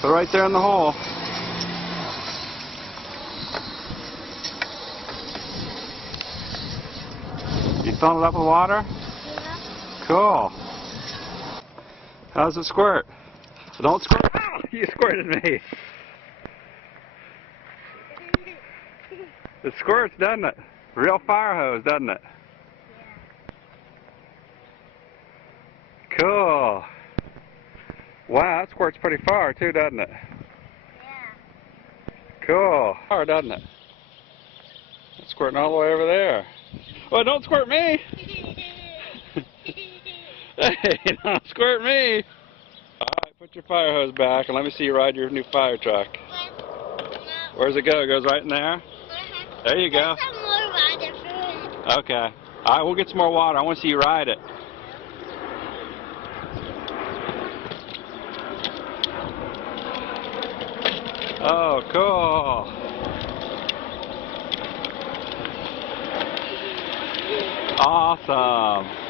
Put it right there in the hole. You filling it up with water? Yeah. Cool. How does it squirt? Don't squirt. Oh, you squirted me. It squirts, doesn't it? Real fire hose, doesn't it? Yeah. Cool. Wow, that squirts pretty far too, doesn't it? Yeah. Cool. Far, doesn't it? It's squirting all the way over there. Well, don't squirt me. Hey, don't squirt me. Alright, put your fire hose back and let me see you ride your new fire truck. Where's it go? It goes right in there? There you go. Okay. Alright, we'll get some more water. I want to see you ride it. Oh, cool. Awesome.